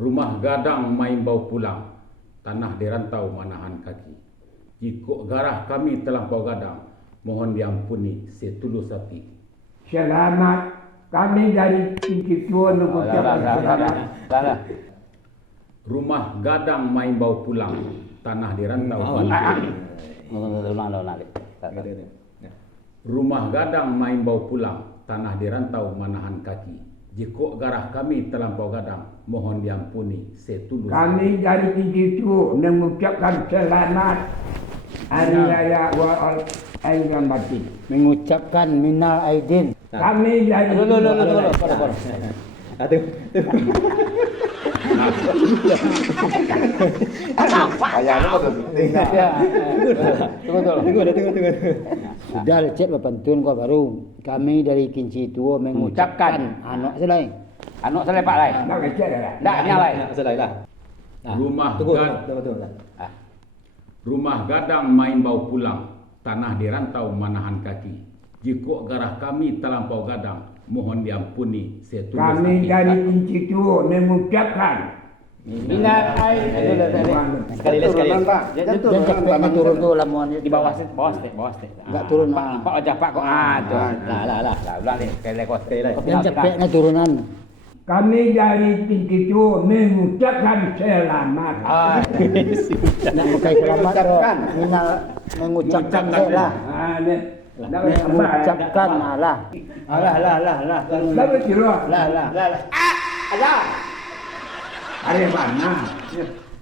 Rumah gadang main bau pulang, tanah dirantau manahan kaki. Jika garah kami terlampau gadang, mohon diampuni setulus hati. Selamat kami dari Tinggi Tua mengucapkan selamat. Rumah gadang main bau pulang, tanah dirantau manahan kaki. Rumah gadang main bau pulang, tanah dirantau manahan kaki. Jika garah kami terlampau gadang, mohon diampuni setulus. Kami dari Tinggi Tua mengucapkan selamat Hari Raya Aidil Batin. Mengucapkan minal aidin. Kami dari Tunggu. Sudah lecet berpantun kau baru. Kami dari Kinci Tua mengucapkan anak selai. Anak selai Pak Lai. nak kecil dah. Tak ni Lai. Selai lah. Rumah gadang main bau pulang, tanah dirantau manahan kaki. Jika garah kami terlampau gadang, mohon diampuni setulus Kami hati. dari Tinggi Tua mengucapkan Minat air. Sekali. Jangan cepatnya turun tu lamuan Di bawah sini, bawah sini. Enggak turun. Pak aja Pak kok. Tu. Lah. Ulang ni. Sekali lagi. Jangan cepatnya turunan. kami dari Tinggi Tua mengucapkan selamat. Nak pakai selamat tu. Minal mengucapkan lah. Mengucapkan lah. Alah. Lalu kira Lah. hari mana?